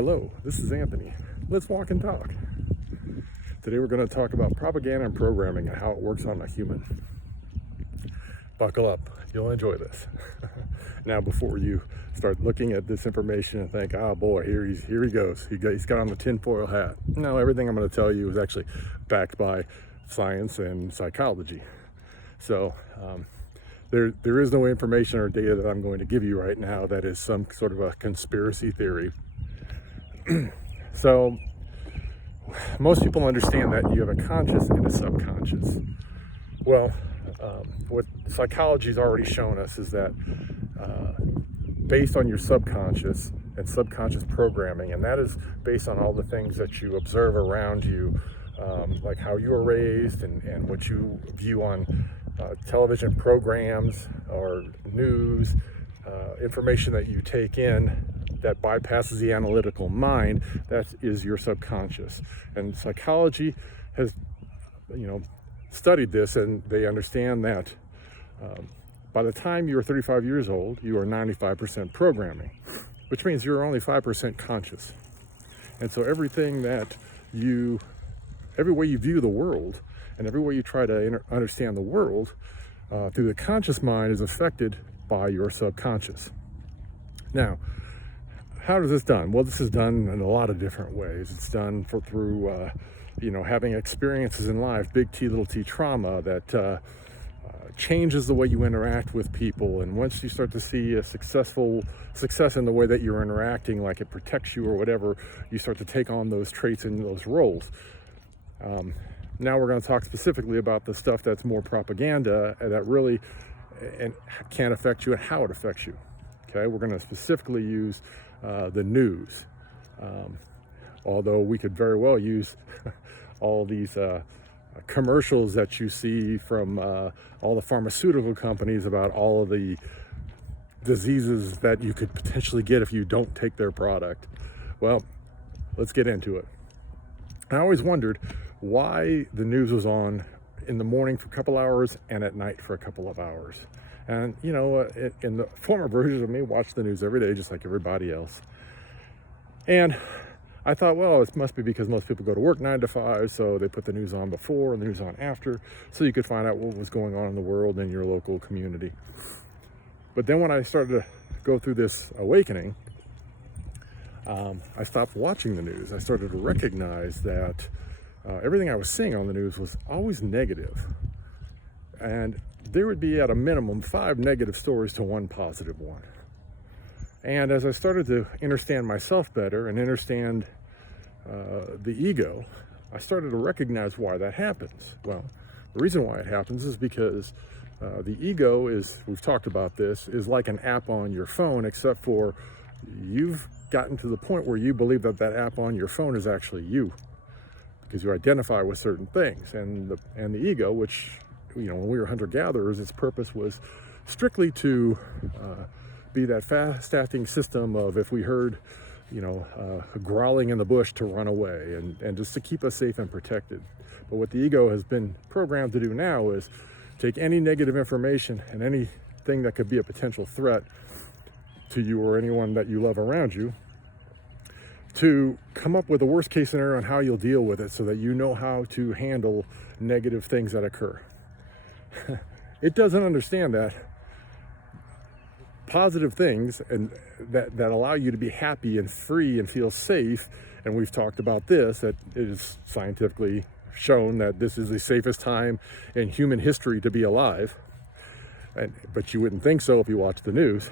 Hello, this is Anthony. Let's walk and talk. Today we're going to talk about propaganda and programming and how it works on a human. Buckle up, you'll enjoy this. Now, before you start looking at this information and think, oh boy, here he goes. He's got on the tinfoil hat. No, everything I'm going to tell you is actually backed by science and psychology. So there is no information or data that I'm going to give you right now that is some sort of a conspiracy theory. So most people understand that you have a conscious and a subconscious. Well, what psychology has already shown us is that based on your subconscious and subconscious programming, and that is based on all the things that you observe around you, like how you were raised and what you view on television programs or news, information that you take in that bypasses the analytical mind, that is your subconscious. And psychology has, studied this, and they understand that by the time you are 35 years old, you are 95% programming, which means you're only 5% conscious. And so every way you view the world and every way you try to understand the world through the conscious mind is affected by your subconscious. Now, how is this done? Well, this is done in a lot of different ways. It's done through having experiences in life, big T, little t trauma that changes the way you interact with people. And once you start to see a success in the way that you're interacting, like it protects you or whatever, you start to take on those traits and those roles. Now we're going to talk specifically about the stuff that's more propaganda that really can affect you and how it affects you. Okay, we're going to specifically use the news, although we could very well use all these commercials that you see from all the pharmaceutical companies about all of the diseases that you could potentially get if you don't take their product. Well, let's get into it. I always wondered why the news was on in the morning for a couple hours and at night for a couple of hours. And, in the former version of me, watched the news every day, just like everybody else. And I thought, well, it must be because most people go to work 9 to 5, so they put the news on before and the news on after, so you could find out what was going on in the world and your local community. But then when I started to go through this awakening, I stopped watching the news. I started to recognize that everything I was seeing on the news was always negative. And there would be at a minimum 5 negative stories to 1 positive one. And as I started to understand myself better and understand the ego, I started to recognize why that happens. Well, the reason why it happens is because the ego is, we've talked about this, is like an app on your phone, except for you've gotten to the point where you believe that that app on your phone is actually you, because you identify with certain things. And the ego, which, when we were hunter-gatherers, its purpose was strictly to be that fast-acting system of, if we heard, growling in the bush, to run away and just to keep us safe and protected. But what the ego has been programmed to do now is take any negative information and anything that could be a potential threat to you or anyone that you love around you, to come up with a worst-case scenario on how you'll deal with it so that you know how to handle negative things that occur. It doesn't understand that positive things and that allow you to be happy and free and feel safe, and we've talked about this, that it is scientifically shown that this is the safest time in human history to be alive, but you wouldn't think so if you watch the news.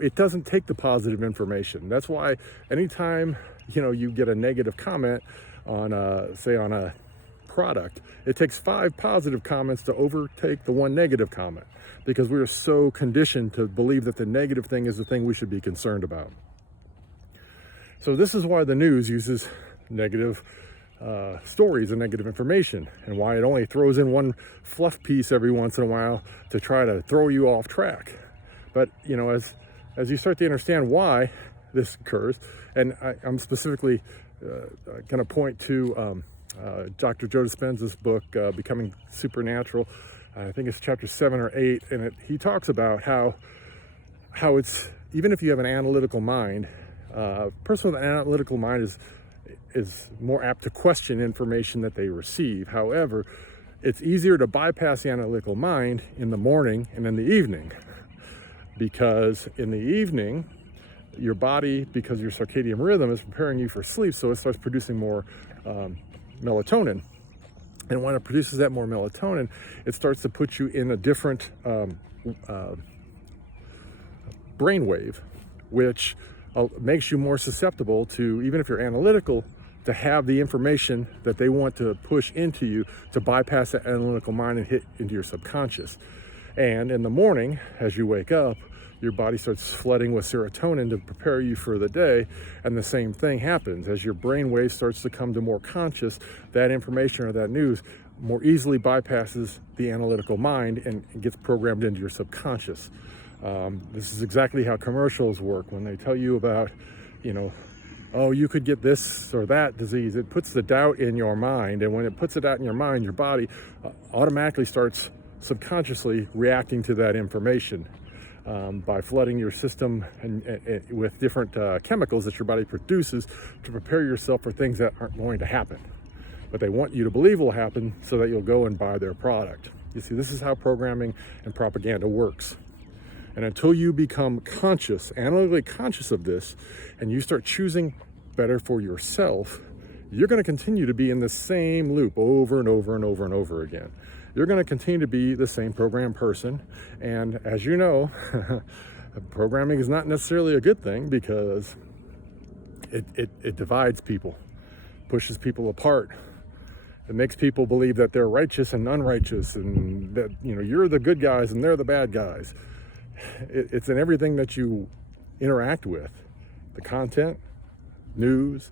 It doesn't take the positive information. That's why anytime you get a negative comment on a product, it takes 5 positive comments to overtake the 1 negative comment, because we are so conditioned to believe that the negative thing is the thing we should be concerned about. So this is why the news uses negative stories and negative information, and why it only throws in 1 fluff piece every once in a while to try to throw you off track. But as you start to understand why this occurs, and I'm specifically going to point to Dr. Joe Dispenza's book, Becoming Supernatural. I think it's chapter 7 or 8, and he talks about how it's even if you have an analytical mind, a person with an analytical mind is more apt to question information that they receive. However, it's easier to bypass the analytical mind in the morning and in the evening, because in the evening, your body, because your circadian rhythm is preparing you for sleep, so it starts producing more melatonin. And when it produces that more melatonin, it starts to put you in a different brainwave, which makes you more susceptible to, even if you're analytical, to have the information that they want to push into you, to bypass that analytical mind and hit into your subconscious. And in the morning, as you wake up, your body starts flooding with serotonin to prepare you for the day. And the same thing happens. As your brainwave starts to come to more conscious, that information or that news more easily bypasses the analytical mind and gets programmed into your subconscious. This is exactly how commercials work. When they tell you about, oh, you could get this or that disease, it puts the doubt in your mind. And when it puts it out in your mind, your body automatically starts subconsciously reacting to that information by flooding your system and with different chemicals that your body produces to prepare yourself for things that aren't going to happen. But they want you to believe will happen so that you'll go and buy their product. You see, this is how programming and propaganda works. And until you become conscious, analytically conscious of this, and you start choosing better for yourself, you're going to continue to be in the same loop over and over and over and over again. You're going to continue to be the same program person. And as you know, programming is not necessarily a good thing, because it divides people, pushes people apart. It makes people believe that they're righteous and unrighteous, and that you're the good guys and they're the bad guys. It's in everything that you interact with. The content, news,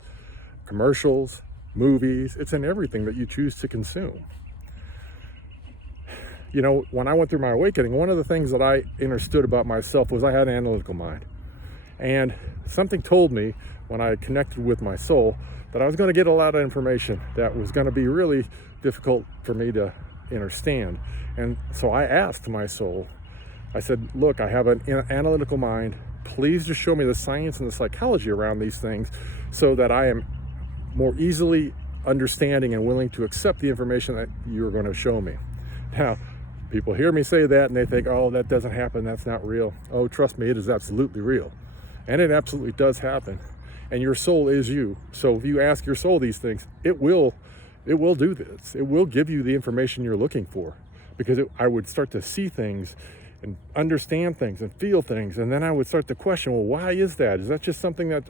commercials, movies, it's in everything that you choose to consume. When I went through my awakening, one of the things that I understood about myself was I had an analytical mind. And something told me, when I connected with my soul, that I was going to get a lot of information that was going to be really difficult for me to understand. And so I asked my soul, I said, look, I have an analytical mind. Please just show me the science and the psychology around these things so that I am more easily understanding and willing to accept the information that you're going to show me. Now, people hear me say that and they think, oh, that doesn't happen. That's not real. Oh, trust me, it is absolutely real. And it absolutely does happen. And your soul is you. So if you ask your soul these things, it will do this. It will give you the information you're looking for, because I would start to see things and understand things and feel things. And then I would start to question, well, why is that? Is that just something that,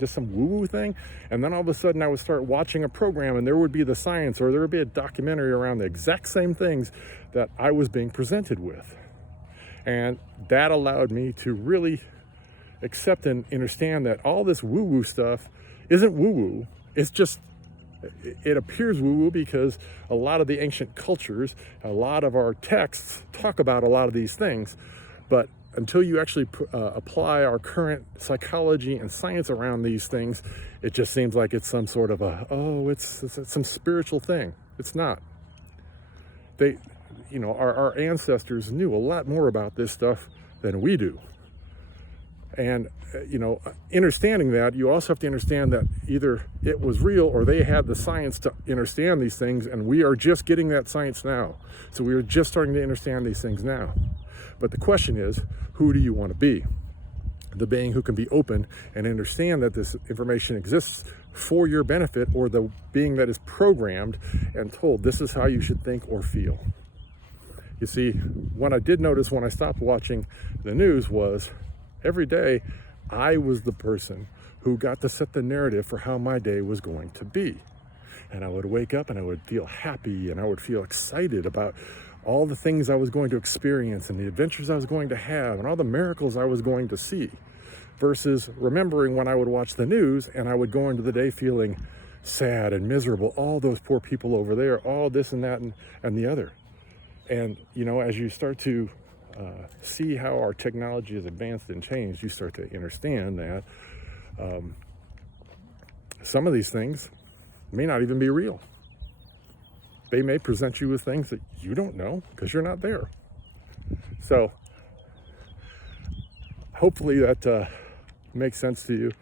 just some woo-woo thing? And then all of a sudden I would start watching a program and there would be the science, or there would be a documentary around the exact same things that I was being presented with. And that allowed me to really accept and understand that all this woo-woo stuff isn't woo-woo. It's just, it appears woo-woo because a lot of the ancient cultures, a lot of our texts talk about a lot of these things. But until you actually apply our current psychology and science around these things, it just seems like it's some sort of it's some spiritual thing. It's not. Our ancestors knew a lot more about this stuff than we do. And, understanding that, you also have to understand that either it was real or they had the science to understand these things, and we are just getting that science now. So we are just starting to understand these things now. But the question is, who do you want to be? The being who can be open and understand that this information exists for your benefit, or the being that is programmed and told this is how you should think or feel? You see, what I did notice when I stopped watching the news was, every day, I was the person who got to set the narrative for how my day was going to be. And I would wake up and I would feel happy and I would feel excited about all the things I was going to experience and the adventures I was going to have and all the miracles I was going to see. Versus remembering when I would watch the news and I would go into the day feeling sad and miserable. All those poor people over there, all this and that and the other. And, as you start to see how our technology has advanced and changed, you start to understand that some of these things may not even be real. They may present you with things that you don't know because you're not there. So hopefully that makes sense to you.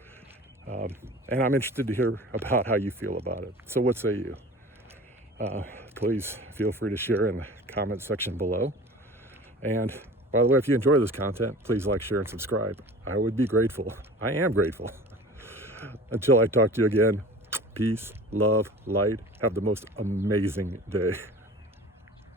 And I'm interested to hear about how you feel about it. So what say you? Please feel free to share in the comment section below. And by the way, if you enjoy this content, please like, share, and subscribe. I would be grateful. I am grateful. Until I talk to you again, peace, love, light. Have the most amazing day.